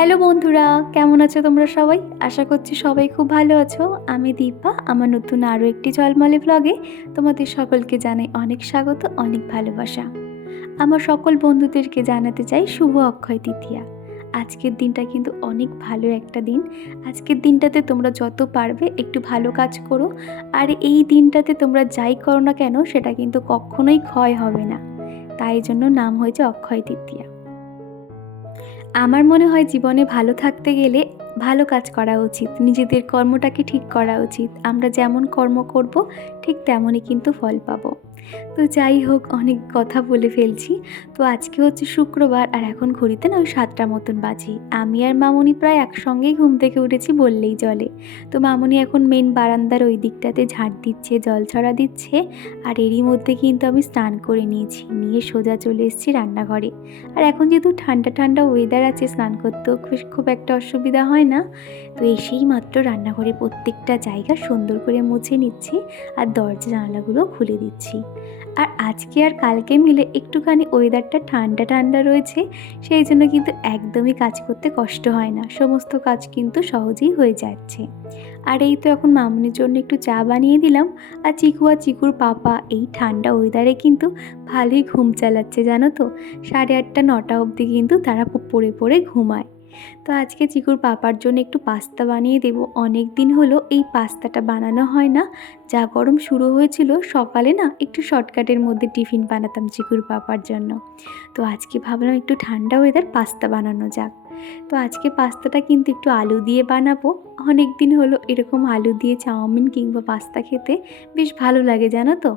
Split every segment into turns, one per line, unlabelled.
Hello বন্ধুরা, কেমন আছো তোমরা সবাই? আশা করছি সবাই খুব ভালো আছো। আমি দীপা, আমার নতুন আরও একটি ঝলমলে ব্লগে তোমাদের সকলকে জানাই অনেক স্বাগত, অনেক ভালোবাসা। আমার সকল বন্ধুদেরকে জানাতে চাই শুভ অক্ষয় তৃতীয়া। আজকের দিনটা কিন্তু অনেক ভালো একটা দিন। আজকের দিনটাতে তোমরা যত পারবে একটু ভালো কাজ করো, আর এই দিনটাতে তোমরা যাই করো না কেন, সেটা কিন্তু কখনোই ক্ষয় হবে না। তাই জন্য নাম হয়েছে অক্ষয় তৃতীয়া। আমার মনে হয় জীবনে ভালো থাকতে গেলে ভালো কাজ করা উচিত। নিজেদের কর্মটাকে ঠিক করা উচিত। আমরা যেমন কর্ম করব, ঠিক তেমনই কিন্তু ফল পাবো। তো যাই হোক, অনেক কথা বলে ফেলছি। তো আজকে হচ্ছে শুক্রবার আর এখন ঘড়িতে না ওই সাতটা মতন বাজে। আমি আর মামুনি প্রায় একসঙ্গেই ঘুম থেকে উঠেছি বললেই চলে। তো মামুনি এখন মেন বারান্দার ওই দিকটাতে ঝাড় দিচ্ছে, জল ছড়া দিচ্ছে আর এরই মধ্যে কিন্তু আমি স্নান করে নিয়েছি, নিয়ে সোজা চলে এসেছি রান্নাঘরে। আর এখন যেহেতু ঠান্ডা ঠান্ডা ওয়েদার আছে স্নান করতেও খুব একটা অসুবিধা হয় না, তো এসেই মাত্র রান্নাঘরে প্রত্যেকটা জায়গা সুন্দর করে মুছে নিচ্ছি আর দরজা জানালাগুলো খুলে দিচ্ছি। আর আজকে আর কালকে মিলে একটুখানি ওয়েদারটা ঠান্ডা ঠান্ডা রয়েছে, সেই জন্য কিন্তু একদমই কাজ করতে কষ্ট হয় না। সমস্ত কাজ কিন্তু সহজেই হয়ে যাচ্ছে। আর এই তো এখন মামুনির জন্য একটু চা বানিয়ে দিলাম। আর চিকু আর চিকুর পাপা এই ঠান্ডা ওয়েদারে কিন্তু ভালোই ঘুম চালাচ্ছে, জানো তো? সাড়ে আটটা, নটা অবধি কিন্তু তারা পড়ে পড়ে ঘুমায়। তো আজকে চিকুর পাপার জন্য একটু পাস্তা বানিয়ে দেব। অনেক দিন হলো এই পাস্তাটা বানানো হয় না। যা গরম শুরু হয়েছিল, সকালে না একটু শর্টকাটের মধ্যে টিফিন বানাতাম চিকুর পাপার জন্য। তো আজকে ভাবলাম একটু ঠান্ডা ওয়েদার পাস্তা বানানো যাক। তো আজকে পাস্তাটা কিন্তু একটু আলু দিয়ে বানাবো। অনেক দিন হলো এরকম আলু দিয়ে চাউমিন কিংবা পাস্তা খেতে বেশ ভালো লাগে, জানো তো?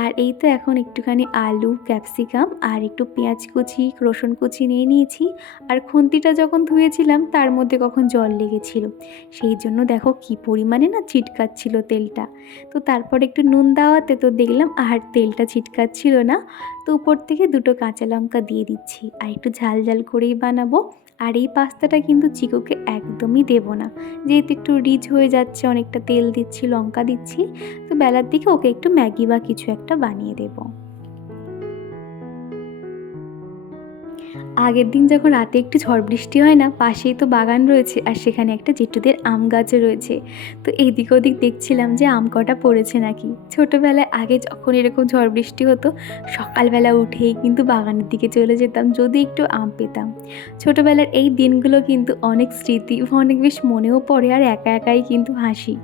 আর এই তো এখন একটুখানি আলু, ক্যাপসিকাম আর একটু পেঁয়াজ কুচি, রসুন কুচি নিয়ে নিয়েছি। আর খুন্তিটা যখন ধুয়েছিলাম তার মধ্যে কখন জল লেগেছিল। সেই জন্য দেখো কি পরিমাণে না ছিটকাচ্ছিল তেলটা। তো তারপর একটু নুন দেওয়াতে তো দেখলাম আর তেলটা ছিটকাচ্ছিল না। তো উপর থেকে দুটো কাঁচা লঙ্কা দিয়ে দিচ্ছি। আর একটু ঝাল ঝাল করেই বানাবো। আর এই পাস্তাটা কিন্তু চিকুকে একদমই দেব না। যেহেতু একটু রিচ হয়ে যাচ্ছে, অনেকটা তেল দিচ্ছি, লঙ্কা দিচ্ছি, তো বেলার দিকে ওকে একটু ম্যাগি বা কিছু একটা বানিয়ে দেবো। আগের দিন যখন রাতে একটু ঝড় বৃষ্টি হয় না, পাশেই তো বাগান রয়েছে আর সেখানে একটা জেঠুদের আম গাছও রয়েছে। তো এদিক ওদিক দেখছিলাম যে আম কটা পড়েছে নাকি। ছোটোবেলায় আগে যখন এরকম ঝড় বৃষ্টি হতো, সকালবেলা উঠেই কিন্তু বাগানের দিকে চলে যেতাম, যদি একটু আম পেতাম। ছোটোবেলার এই দিনগুলো কিন্তু অনেক স্মৃতি অনেক বেশ মনেও পড়ে আর একা একাই কিন্তু হাসি।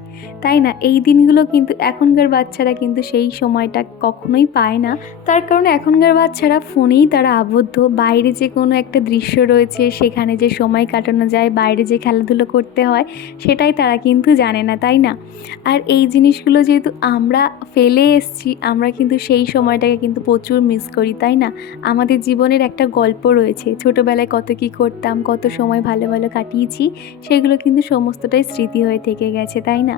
তাই না? এই দিনগুলো কিন্তু এখনকার বাচ্চারা কিন্তু সেই সময়টা কখনোই পায় না। তার কারণে এখনকার বাচ্চারা ফোনেই তারা আবদ্ধ, বাইরে যে কোনো একটা দৃশ্য রয়েছে, সেখানে যে সময় কাটানো যায়, বাইরে যে খেলাধুলো করতে হয়, সেটাই তারা কিন্তু জানে না, তাই না? আর এই জিনিসগুলো যেহেতু আমরা ফেলে এসছি, আমরা কিন্তু সেই সময়টাকে কিন্তু প্রচুর মিস করি, তাই না? আমাদের জীবনের একটা গল্প রয়েছে, ছোটোবেলায় কত কী করতাম, কত সময় ভালো ভালো কাটিয়েছি, সেগুলো কিন্তু সমস্তটাই স্মৃতি হয়ে থেকে গেছে, তাই না?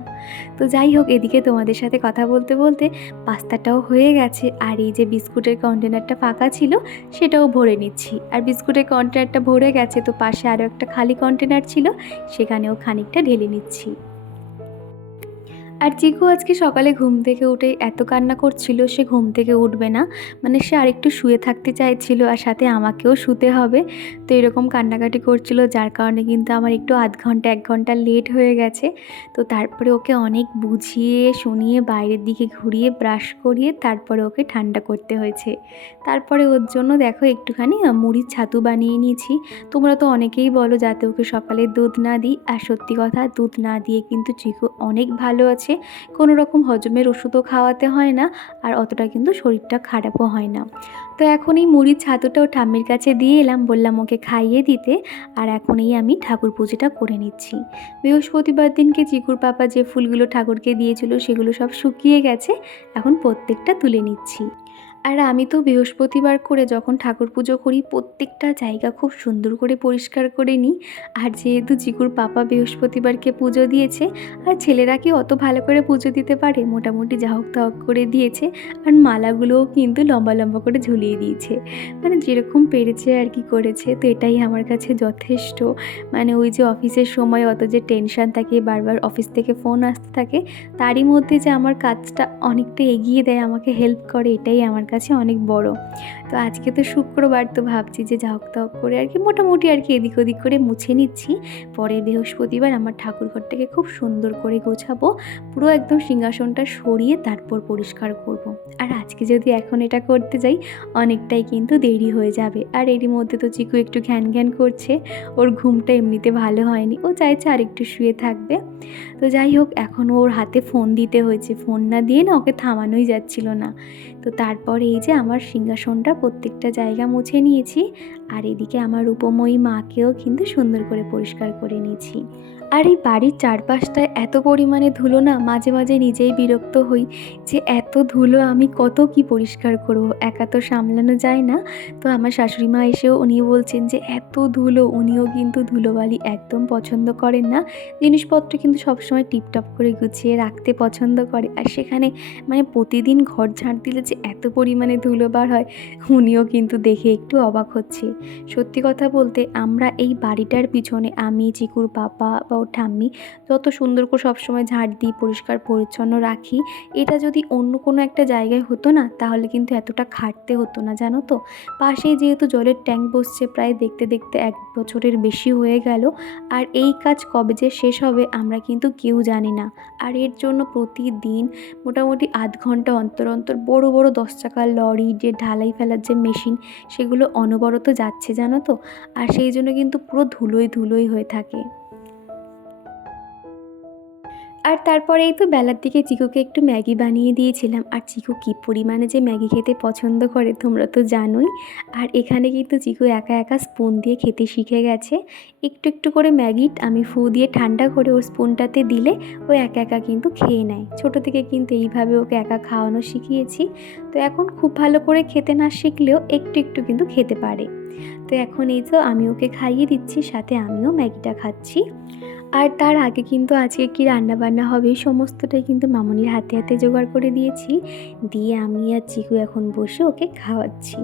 তো যাই হোক, এদিকে তোমাদের সাথে কথা বলতে বলতে পাস্তাটাও হয়ে গেছে, আর এই যে বিস্কুটের কন্টেনারটা ফাঁকা ছিল, সেটাও ভরে নিচ্ছি। আর বিস্কুটের কন্টেনারটা ভরে গেছে, তো পাশে আরও একটা খালি কন্টেনার ছিল, সেখানেও খানিকটা ঢেলে নিচ্ছি। আর চিকু আজকে সকালে ঘুম থেকে উঠে এত কান্না করছিল, সে ঘুম থেকে উঠবে না। মানে সে আরেকটু শুয়ে থাকতে চাইছিল আর সাথে আমাকেও শুতে হবে। তো এরকম কান্নাকাটি করছিল, যার কারণে কিন্তু আমার একটু আধ ঘণ্টা, এক ঘণ্টা লেট হয়ে গেছে। তো তারপরে ওকে অনেক বুঝিয়ে, শুনিয়ে, বাইরের দিকে ঘুরিয়ে, ব্রাশ করিয়ে তারপরে ওকে ঠান্ডা করতে হয়েছে। তারপরে ওর জন্য দেখো একটুখানি মুড়ির ছাতু বানিয়ে নিয়েছি। তোমরা তো অনেকেই বলো যাতে ওকে সকালে দুধ না দিই। আর সত্যি কথা, দুধ না দিয়ে কিন্তু চিকু অনেক ভালো আছে। কোনো রকম হজমের ওষুধও খাওয়াতে হয় না আর অতটা কিন্তু শরীরটা খারাপও হয় না। তো এখন এই মুড়ির ছাতুটাও ঠাম্মির কাছে দিয়ে এলাম, বললাম ওকে খাইয়ে দিতে আর এখন এই আমি ঠাকুর পুজোটা করে নিচ্ছি। বৃহস্পতিবার দিনকে চিকুর পাপা যে ফুলগুলো ঠাকুরকে দিয়েছিল সেগুলো সব শুকিয়ে গেছে, এখন প্রত্যেকটা তুলে নিচ্ছি। আর আমি তো বৃহস্পতিবার করে যখন ঠাকুর পুজো করি, প্রত্যেকটা জায়গা খুব সুন্দর করে পরিষ্কার করে নিই। আর যেহেতু জিকুর পাপা বৃহস্পতিবারকে পুজো দিয়েছে, আর ছেলেরা কি অত ভালো করে পুজো দিতে পারে? মোটামুটি যা হোক তা হোক করে দিয়েছে। আর মালাগুলোও কিন্তু লম্বা লম্বা করে ঝুলিয়ে দিয়েছে। মানে যেরকম পেরেছে আর কি করেছে, তো এটাই আমার কাছে যথেষ্ট। মানে ওই যে অফিসের সময় অত যে টেনশন থাকে, বারবার অফিস থেকে ফোন আসতে থাকে, তারই মধ্যে যে আমার কাজটা অনেকটা এগিয়ে দেয়, আমাকে হেল্প করে, এটাই আমার কাছে অনেক বড়। তো আজকে তো শুক্রবার তো ভাবছি যে ঝাঁক তাক করে আর কি মোটামুটি আর কি এদিক ওদিক করে মুছে নিচ্ছি। পরে বৃহস্পতিবার আমার ঠাকুরঘরটাকে খুব সুন্দর করে গোছাবো, পুরো একদম সিংহাসনটা সরিয়ে তারপর পরিষ্কার করব। আর আজকে যদি এখন এটা করতে যাই, অনেকটাই কিন্তু দেরি হয়ে যাবে। আর এরই মধ্যে তো চিকু একটু ঘ্যান ঘ্যান করছে, ওর ঘুমটা এমনিতে ভালো হয়নি, ও চাইছে আর একটু শুয়ে থাকবে। তো যাই হোক, এখন ওর হাতে ফোন দিতে হয়েছে। ফোন না দিয়ে না ওকে থামানোই যাচ্ছিল না। তো তারপরে এই যে আমার সিংহাসনটা প্রত্যেকটা জায়গা মুছে নিয়েছি, আর এদিকে আমার রূপময়ী মাকেও কিন্তু সুন্দর করে পরিষ্কার করে নিয়েছি। আর এই বাড়ির চারপাশটায় এত পরিমাণে ধুলো না, মাঝে মাঝে নিজেই বিরক্ত হই যে এত ধুলো আমি কত কি পরিষ্কার করব? একা তো সামলানো যায় না। তো আমার শাশুড়ি মা এসেও উনি বলছেন যে এত ধুলো, উনিও কিন্তু ধুলোবালি একদম পছন্দ করেন না। জিনিসপত্র কিন্তু সবসময় টিপটপ করে গুছিয়ে রাখতে পছন্দ করে। আর সেখানে মানে প্রতিদিন ঘর ঝাড় দিলে যে এত পরিমাণে ধুলো বার হয়, উনিও কিন্তু দেখে একটু অবাক হচ্ছে। সত্যি কথা বলতে আমরা এই বাড়িটার পিছনে আমি, চিকুর বাবা বা ওর ঠাম্মি যত সুন্দর করে সবসময় ঝাড় দিই, পরিষ্কার, পরিচ্ছন্ন রাখি, এটা যদি অন্য কোনো একটা জায়গায় হতো না, তাহলে কিন্তু এতটা খাটতে হতো না, জানো তো? পাশেই যেহেতু জলের ট্যাঙ্ক বসছে, প্রায় দেখতে দেখতে এক বছরের বেশি হয়ে গেল। আর এই কাজ কবে যে শেষ হবে, আমরা কিন্তু কেউ জানি না। আর এর জন্য প্রতিদিন মোটামুটি আধ ঘণ্টা অন্তর অন্তর বড় বড় দশ চাকার লরি, যে ঢালাই ফেলার যে মেশিন, সেগুলো অনবরত যাচ্ছে, জানো তো? আর সেই জন্য কিন্তু পুরো ধুলোই ধুলোই হয়ে থাকে। আর তারপরেই তো বেলার দিকে চিকুকে একটু ম্যাগি বানিয়ে দিয়েছিলাম। আর চিকু কী পরিমাণে যে ম্যাগি খেতে পছন্দ করে তোমরা তো জানোই। আর এখানে কিন্তু চিকু একা একা স্পুন দিয়ে খেতে শিখে গেছে। একটু একটু করে ম্যাগি আমি ফু দিয়ে ঠান্ডা করে ওর স্পুনটাতে দিলে ও একা একা কিন্তু খেয়ে নেয়। ছোটো থেকে কিন্তু এইভাবে ওকে একা খাওয়ানো শিখিয়েছি। তো এখন খুব ভালো করে খেতে না শিখলেও একটু একটু কিন্তু খেতে পারে। তো এখন এই তো আমি ওকে খাইয়ে দিচ্ছি, সাথে আমিও ম্যাগিটা খাচ্ছি। আর তার আগে কিন্তু আজকে কি রান্না বান্না হবে সমস্তটাই কিন্তু মামনির হাতে হাতে জোগাড় করে দিয়েছি। দিয়ে আমি আর চিকু এখন বসে ওকে খাওয়াচ্ছি।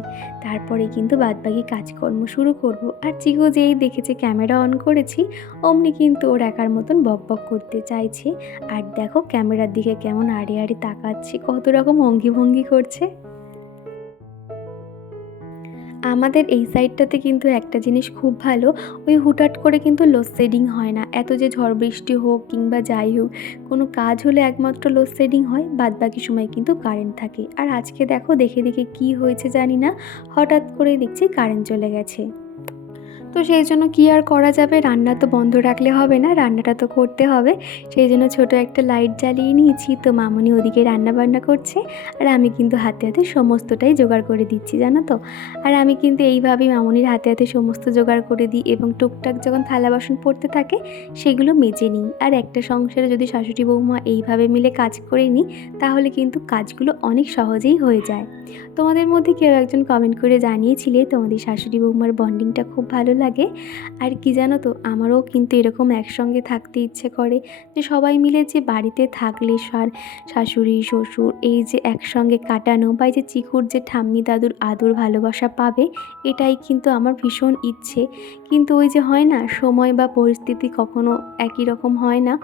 তারপরে কিন্তু বাদবাকি কাজকর্ম শুরু করব। আর চিকু যেই দেখেছে ক্যামেরা অন করেছি, অমনি কিন্তু ওর একার মতন বক বক করতে চাইছে। আর দেখো ক্যামেরার দিকে কেমন আড়ে আড়ে তাকাচ্ছে, কত রকম অঙ্গি ভঙ্গি করছে। আমাদের এই সাইডটাতে কিন্তু একটা জিনিস খুব ভালো, ওই হুটাট করে কিন্তু লোডশেডিং হয় না। এত যে ঝড় বৃষ্টি হোক কিংবা যাই হোক, কোনো কাজ হলে একমাত্র লোডশেডিং হয়, বাদবাকি সময় কিন্তু কারেন্ট থাকে। আর আজকে দেখো, দেখে দেখে কি হয়েছে জানি না, হঠাৎ করে দেখছি কারেন্ট চলে গেছে। তো সেই জন্য কী আর করা যাবে? রান্না তো বন্ধ রাখলে হবে না, রান্নাটা তো করতে হবে। সেই জন্য ছোটো একটা লাইট জ্বালিয়ে নিয়েছি। তো মামনি ওদিকে রান্না বান্না করছে। আর আমি কিন্তু হাতে হাতে সমস্তটাই জোগাড় করে দিচ্ছি, জানো তো। আর আমি কিন্তু এইভাবেই মামনির হাতে হাতে সমস্ত জোগাড় করে দিই এবং টুকটাক যখন থালা বাসন পড়তে থাকে, সেগুলো মেজে নিই। আর একটা সংসারে যদি শাশুড়ি বৌমা এইভাবে মিলে কাজ করে নিই, তাহলে কিন্তু কাজগুলো অনেক সহজেই হয়ে যায়। তোমাদের মধ্যে কেউ একজন কমেন্ট করে জানিয়েছিলে তোমাদের শাশুড়ি বৌমার বন্ডিংটা খুব ভালো লাগে আর কি জানো তো, আমারও কিন্তু এরকম একসঙ্গে থাকতে ইচ্ছে করে যে সবাই মিলে যে বাড়িতে থাকলে সার শাশুড়ি, শ্বশুর, এই যে একসঙ্গে কাটানো বা এই যে চিকুর যে ঠাম্মি দাদুর আদর ভালোবাসা পাবে, এটাই কিন্তু আমার ভীষণ ইচ্ছে। কিন্তু ওই যে হয় না, সময় বা পরিস্থিতি কখনো একই রকম হয় না।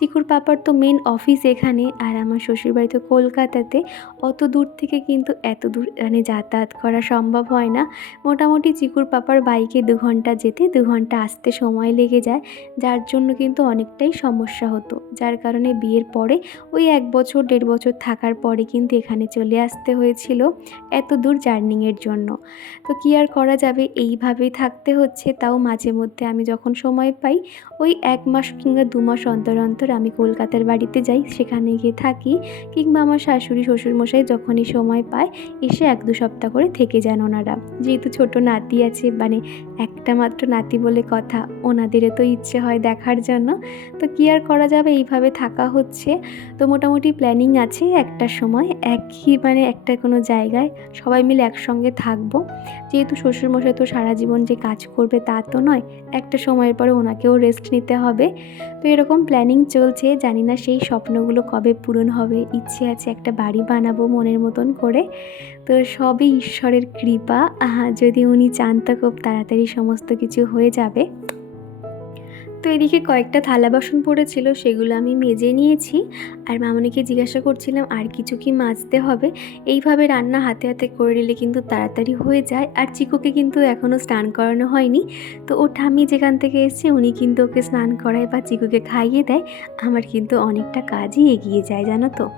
চিকুর পাপার তো মেন অফিস এখানে, আর আমার শ্বশুরবাড়ি তো কলকাতাতে। অত দূর থেকে কিন্তু এত দূর মানে যাতায়াত করা সম্ভব হয় না। মোটামুটি চিকুর পাপার বাইকে দু ঘণ্টা যেতে, দু ঘণ্টা আসতে সময় লেগে যায়। যার জন্য কিন্তু অনেকটাই সমস্যা হতো। যার কারণে বিয়ের পরে ওই এক বছর, দেড় বছর থাকার পরে কিন্তু এখানে চলে আসতে হয়েছিল এত দূর জার্নিংয়ের জন্য। তো কী আর করা যাবে? এইভাবেই থাকতে হচ্ছে। তাও মাঝে মধ্যে আমি যখন সময় পাই, ওই এক মাস কিংবা দু মাস অন্তর অন্তর আমি কলকাতার বাড়িতে যাই, সেখানে গিয়ে থাকি কিংবা আমার শাশুড়ি, শ্বশুরমশাই যখনই সময় পায়, এসে এক দু সপ্তাহ করে থেকে যান ওনারা। যেহেতু ছোট নাতি আছে মানে একটা মাত্র নাতি বলে কথা, ওনাদেরও তো ইচ্ছে হয় দেখার জন্য। তো কী আর করা যাবে? এইভাবে থাকা হচ্ছে। তো মোটামুটি প্ল্যানিং আছে একটা সময়, একই মানে একটা কোনো জায়গায় সবাই মিলে একসঙ্গে থাকব। যেহেতু শ্বশুরমশাই তো সারা জীবন যে কাজ করবে তা তো নয়, একটা সময়ের পরে ওনাকেও রেস্ট নিতে হবে। তো এরকম প্ল্যানিং চলছে। জানি না সেই স্বপ্নগুলো কবে পূরণ হবে। ইচ্ছে আছে একটা বাড়ি বানাবো মনের মতন করে। তো সবই ঈশ্বরের কৃপা। যদি উনি চান তো খুব তাড়াতাড়ি সমস্ত কিছু হয়ে যাবে। তো এদিকে কয়েকটা থালা বাসন পড়েছিল, সেগুলো আমি মেজে নিয়েছি। আর মামনিকে জিজ্ঞাসা করছিলাম, আর কিছু কি মাজতে হবে? এইভাবে রান্না হাতে হাতে করে নিলে কিন্তু তাড়াতাড়ি হয়ে যায়। আর চিকুকে কিন্তু এখনও স্নান করানো হয়নি। তো ও ঠাম্মি যেখান থেকে এসছে, উনি কিন্তু ওকে স্নান করায় বা চিকুকে খাইয়ে দেয়। আমার কিন্তু অনেকটা কাজই এগিয়ে যায়, জানো তো।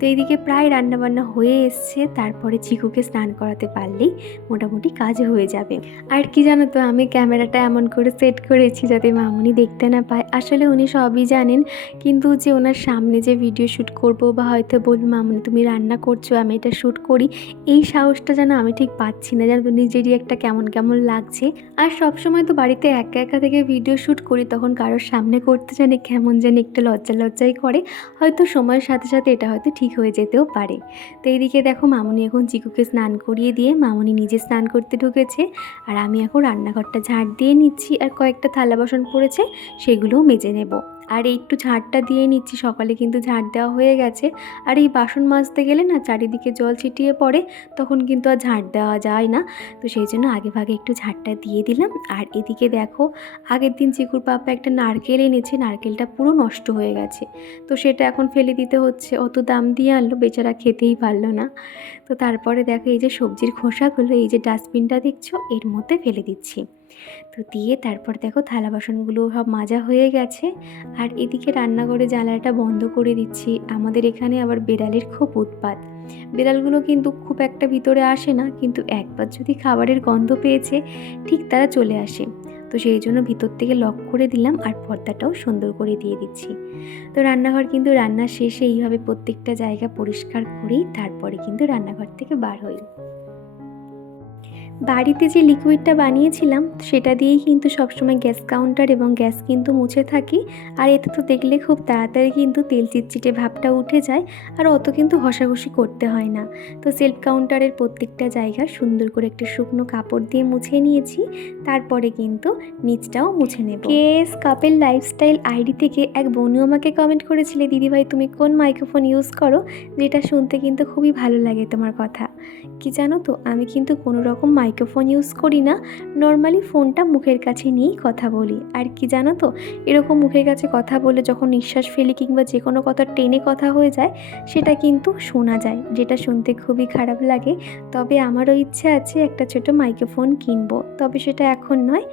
তো এইদিকে প্রায় রান্নাবান্না হয়ে এসছে। তারপরে চিকুকে স্নান করাতে পারলেই মোটামুটি কাজ হয়ে যাবে। আর কি জানো তো, আমি ক্যামেরাটা এমন করে সেট করেছি যাতে মামনি মামুনি দেখতে না পায়। আসলে উনি সবই জানেন, কিন্তু যে ওনার সামনে যে ভিডিও শ্যুট করব বা হয়তো বলব মামুনি তুমি রান্না করছ, আমি এটা শ্যুট করি। এই সাহসটা যেন আমি ঠিক পাচ্ছি না, যেন নিজেরই একটা কেমন কেমন লাগছে। আর সবসময় তো বাড়িতে একা একা থেকে ভিডিও শ্যুট করি, তখন কারোর সামনে করতে জানি কেমন জানি একটা লজ্জা লজ্জাই করে। হয়তো সময়ের সাথে সাথে এটা হয়তো ঠিক হয়ে যেতেও পারে। তো এইদিকে দেখো, মামুনি এখন চিকুকে স্নান করিয়ে দিয়ে, মামুনি নিজে স্নান করতে ঢুকেছে। আর আমি এখন রান্নাঘরটা ঝাড় দিয়ে নিচ্ছি। আর কয়েকটা থালা বাসন পড়েছে। সেগুলোও মেজে নেব। আর একটু ঝাড়টা দিয়ে নিচ্ছি, সকালে কিন্তু ঝাড় দেওয়া হয়ে গেছে। আর এই বাসন মাজতে গেলে না চারিদিকে জল ছিটিয়ে পড়ে, তখন কিন্তু আর ঝাড় দেওয়া যায় না। তো সেই জন্য আগে ভাগে একটু ঝাড়টা দিয়ে দিলাম। আর এদিকে দেখো, আগের দিন চিকুর পাপা একটা নারকেল এনেছে, নারকেলটা পুরো নষ্ট হয়ে গেছে। তো সেটা এখন ফেলে দিতে হচ্ছে, অত দাম দিয়ে আনলো, বেচারা খেতেই পারল না। তো তারপরে দেখো এই যে সবজির খোসাগুলো, এই যে ডাস্টবিনটা দেখছ, এর মধ্যে ফেলে দিচ্ছি। তো দিয়ে তারপর দেখো থালা বাসনগুলো সব মাজা হয়ে গেছে। আর এদিকে রান্নাঘরে জ্বালাটা বন্ধ করে দিচ্ছি। আমাদের এখানে আবার বেড়ালের খুব উৎপাত। বেড়ালগুলো কিন্তু খুব একটা ভিতরে আসে না, কিন্তু একবার যদি খাবারের গন্ধ পেয়েছে, ঠিক তারা চলে আসে। তো সেই জন্য ভিতর থেকে লক করে দিলাম আর পর্দাটাও সুন্দর করে দিয়ে দিচ্ছি। তো রান্নাঘর কিন্তু রান্না শেষে এইভাবে প্রত্যেকটা জায়গা পরিষ্কার করেই তারপরে কিন্তু রান্নাঘর থেকে বার হই। বাড়িতে যে লিকুইডটা বানিয়েছিলাম, সেটা দিয়েই কিন্তু সবসময় গ্যাস কাউন্টার এবং গ্যাস কিন্তু মুছে থাকি। আর এতে তো দেখলে খুব তাড়াতাড়ি কিন্তু তেল চিটচিটে ভাবটা উঠে যায়, আর অত কিন্তু ঘষাঘষি করতে হয় না। তো সেলফ কাউন্টারের প্রত্যেকটা জায়গা সুন্দর করে একটা শুকনো কাপড় দিয়ে মুছে নিয়েছি, তারপরে কিন্তু নিচটাও মুছে নেব। কেস কাপেল লাইফস্টাইল আইডি থেকে এক বনু আমাকে কমেন্ট করেছিলে, দিদিভাই, তুমি কোন মাইক্রোফোন ইউজ করো? যেটা শুনতে কিন্তু খুবই ভালো লাগে তোমার কথা। কি জানো তো, আমি কিন্তু কোনো রকম মাইক্রোফোন ইউজ করি না, নর্মালি ফোনটা মুখের কাছে নিয়েই কথা বলি। আর কি জানো তো, এরকম মুখের কাছে কথা বলে যখন নিঃশ্বাস ফেলি কিংবা যে কোনো কথা টেনে কথা হয়ে যায়, সেটা কিন্তু শোনা যায়, যেটা শুনতে খুবই খারাপ লাগে। তবে আমারও ইচ্ছে আছে একটা ছোট মাইক্রোফোন কিনবো, তবে সেটা এখন নয়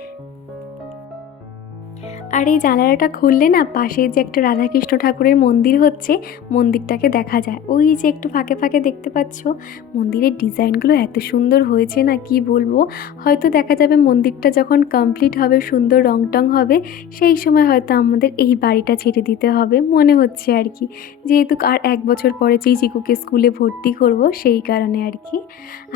আর এই জানালাটা খুললে না পাশে যে একটা রাধাকৃষ্ণ ঠাকুরের মন্দির হচ্ছে, মন্দিরটাকে দেখা যায়। ওই যে একটু ফাঁকে ফাঁকে দেখতে পাচ্ছ, মন্দিরের ডিজাইনগুলো এত সুন্দর হয়েছে না কি বলব? হয়তো দেখা যাবে মন্দিরটা যখন কমপ্লিট হবে, সুন্দর রং টং হবে, সেই সময় হয়তো আমাদের এই বাড়িটা ছেড়ে দিতে হবে, মনে হচ্ছে আর কি। যেহেতু আর এক বছর পরে যেই চিকুকে স্কুলে ভর্তি করব, সেই কারণে আর কি।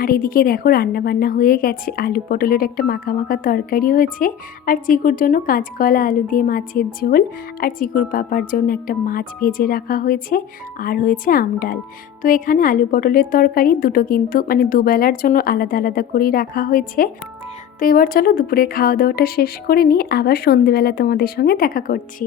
আর এদিকে দেখো রান্নাবান্না হয়ে গেছে, আলু পটলের একটা মাখা মাখা তরকারি হয়েছে, আর চিকুর জন্য কাঁচকলা, আলু দিয়ে মাছের ঝোল আর চিকুর পাপার জন্য একটা মাছ ভেজে রাখা হয়েছে আর হয়েছে আমডাল তো এখানে আলু পটলের তরকারি দুটো কিন্তু মানে দুবেলার জন্য আলাদা আলাদা করেই রাখা হয়েছে। তো এবার চলো দুপুরে খাওয়া দাওয়াটা শেষ করে নিই। আবার সন্ধেবেলা তোমাদের সঙ্গে দেখা করছি।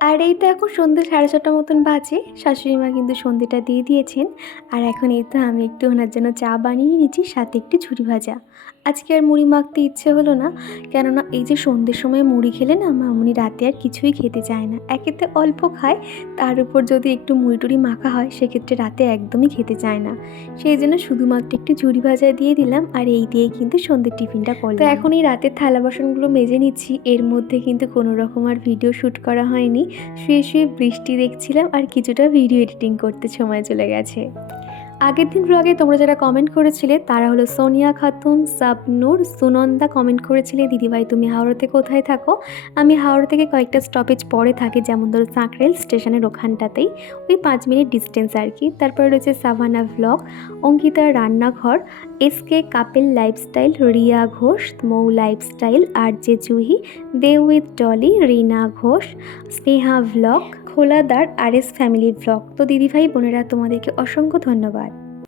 আর এই তো এখন সন্ধ্যে সাড়ে ছটার মতন বাজে। শাশুড়ি মা কিন্তু সন্ধ্যেটা দিয়ে দিয়েছেন। আর এখন এই তো আমি একটু ওনার জন্য চা বানিয়ে নিয়েছি সাথে একটু ঝুড়ি ভাজা। আজকে আর মুড়ি মাখতে ইচ্ছে হলো না। কেননা এই যে সন্ধ্যের সময় মুড়ি খেলে না মামুনি রাতে আর কিছুই খেতে চায় না। একেতে অল্প খায়, তার উপর যদি একটু মুড়ি টুড়ি মাখা হয়, সেক্ষেত্রে রাতে একদমই খেতে চায় না। সেই জন্য শুধুমাত্র একটু ঝুড়ি ভাজা দিয়ে দিলাম, আর এই দিয়ে কিন্তু সন্ধ্যের টিফিনটা করলাম। তো এখন এই রাতের থালা বাসনগুলো মেজে নিচ্ছি। এর মধ্যে কিন্তু কোনো রকম আর ভিডিও শ্যুট করা হয়নি। শুয়ে শুয়ে বৃষ্টি দেখছিলাম, আর কিছুটা ভিডিও এডিটিং করতে সময় চলে গেছে। আগের দিন ব্লগে তোমরা যারা কমেন্ট করেছিলে, তারা হলো সোনিয়া খাতুন, সাবনুর, সুনন্দা কমেন্ট করেছিলে, দিদিভাই তুমি হাওড়াতে কোথায় থাকো? আমি হাওড়া থেকে কয়েকটা স্টপেজ পরে থাকি, যেমন ধরো সাঁকরেল স্টেশনের ওখানটাতেই, ওই পাঁচ মিনিট ডিস্টেন্স আর কি। তারপরে রয়েছে সাভানা ব্লগ অঙ্কিতার রান্নাঘর SK Kapil lifestyle, Riya Ghosh, Mou lifestyle, R J Juhi De with Dolly, Rina Ghosh, Sneha vlog খোলাদার R S family vlog তো দিদিভাই, বোনেরা, তোমাদেরকে অসংখ্য ধন্যবাদ।